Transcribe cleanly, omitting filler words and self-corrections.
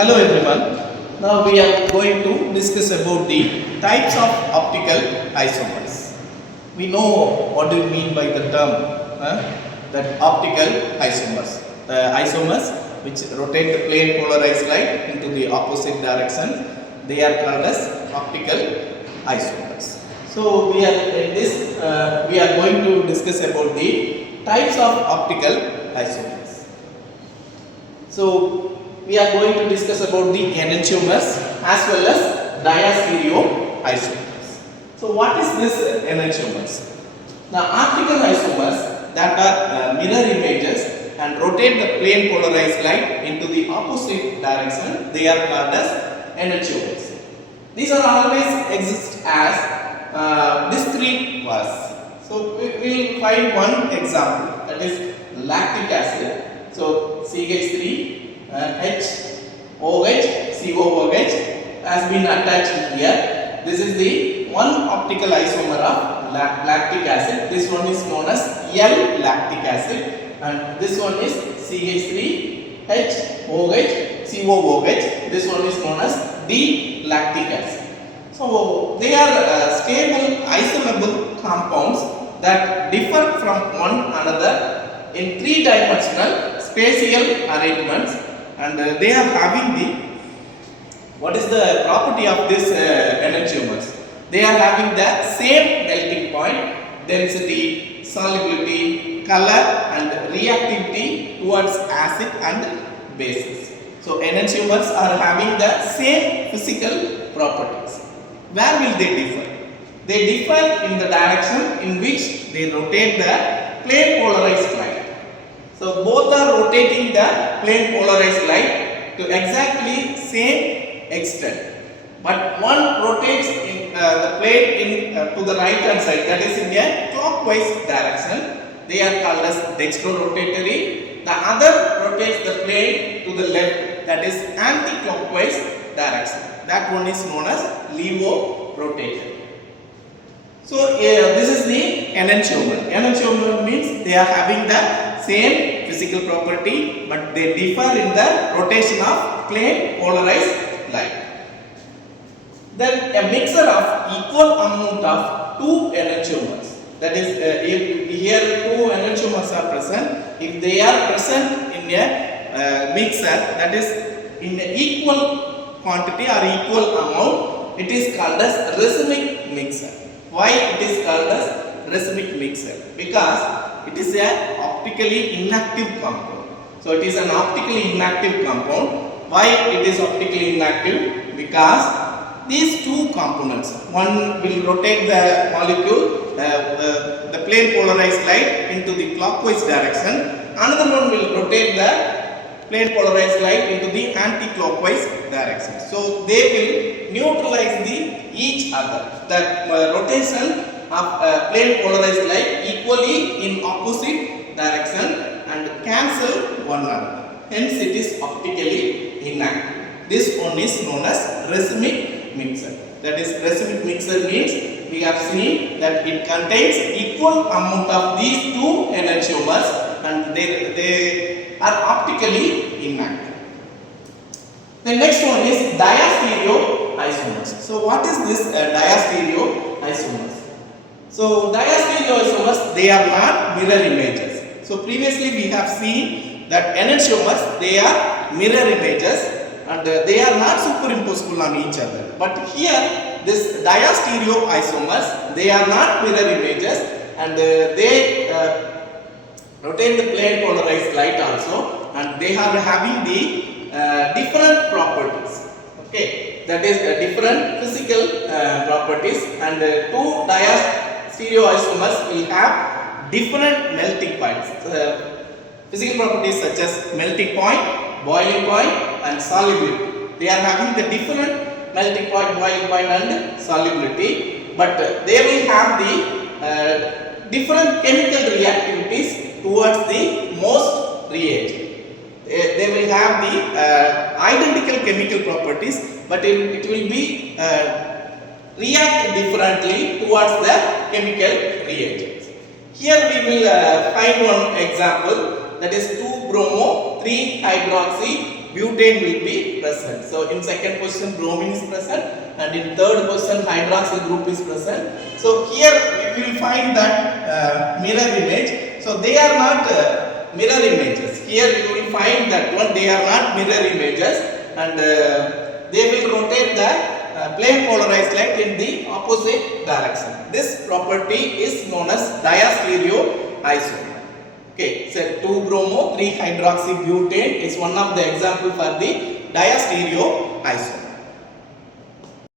Hello everyone. Now we are going to discuss about the types of optical isomers. We know what do you mean by the term that optical isomers. The isomers which rotate the plane polarized light into the opposite direction, they are called as optical isomers. So we are in this we are going to discuss about the types of optical isomers. So we are going to discuss about the enantiomers as well as diastereo isomers. So what is this enantiomers? The optical isomers that are mirror images and rotate the plane polarized light into the opposite direction, they are called as enantiomers. These are always exist as discrete pairs. So we will find one example, that is lactic acid. So CH3 HOH, COOH has been attached here. This is the one optical isomer of lactic acid. This one is known as L-lactic acid, and this one is CH3 HOH, COOH. This one is known as D-lactic acid. So they are stable isomable compounds that differ from one another in three-dimensional spatial arrangements. And they are having the, what is the property of this enantiomers? They are having the same melting point, density, solubility, color and reactivity towards acid and bases. So enantiomers are having the same physical properties. Where will they differ? They differ in the direction in which they rotate the plane polarized light. So both are rotating the plane polarized light to exactly same extent, but one rotates in the plane to the right hand side, that is in a clockwise direction. They are called as dextro rotatory. The other rotates the plane to the left, that is anti-clockwise direction. That one is known as levo rotatory. So this is the enantiomer. Enantiomer means they are having the same physical property, but they differ in the rotation of plane polarized light. Then a mixture of equal amount of two enantiomers, that is if here two enantiomers are present, if they are present in a mixture, that is in an equal quantity or equal amount, it is called as racemic mixture. Why it is called as racemic mixture? Because it is a optically inactive compound. So it is an optically inactive compound. Why it is optically inactive? Because these two components, one will rotate the molecule, the plane polarized light into the clockwise direction. Another one will rotate the plane polarized light into the anti-clockwise direction. So they will neutralize each other. The rotation of plane polarized light equally in opposite direction and cancel one another. Hence it is optically inactive. This one is known as racemic mixture. That is, racemic mixture means we have seen that it contains equal amount of these two enantiomers and they are optically inactive. The next one is diastereo isomers. So what is this diastereo isomers? So diastereo isomers, they are not mirror images. So previously we have seen that enantiomers, they are mirror images and they are not superimposable on each other. But here this diastereo isomers, they are not mirror images and they rotate the plane polarized light also, and they are having the different properties. Okay, that is different physical properties, and two diastereo isomers will have different melting points. Physical properties such as melting point, boiling point and solubility. They are having the different melting point, boiling point and solubility, but they will have the different chemical reactivities towards the most reagent. They will have the identical chemical properties, but it will be react differently towards the chemical reagents. Here we will find one example, that is 2-bromo 3-hydroxy butane will be present. So in second position bromine is present, and in third position hydroxyl group is present. So here we will find that mirror image. So they are not mirror images. Here you will find that one, they are not mirror images, and they will rotate the plane polarized light in the opposite direction. This property is known as diastereo isomer. Okay, so 2-bromo 3-hydroxybutane is one of the example for the diastereo isomer.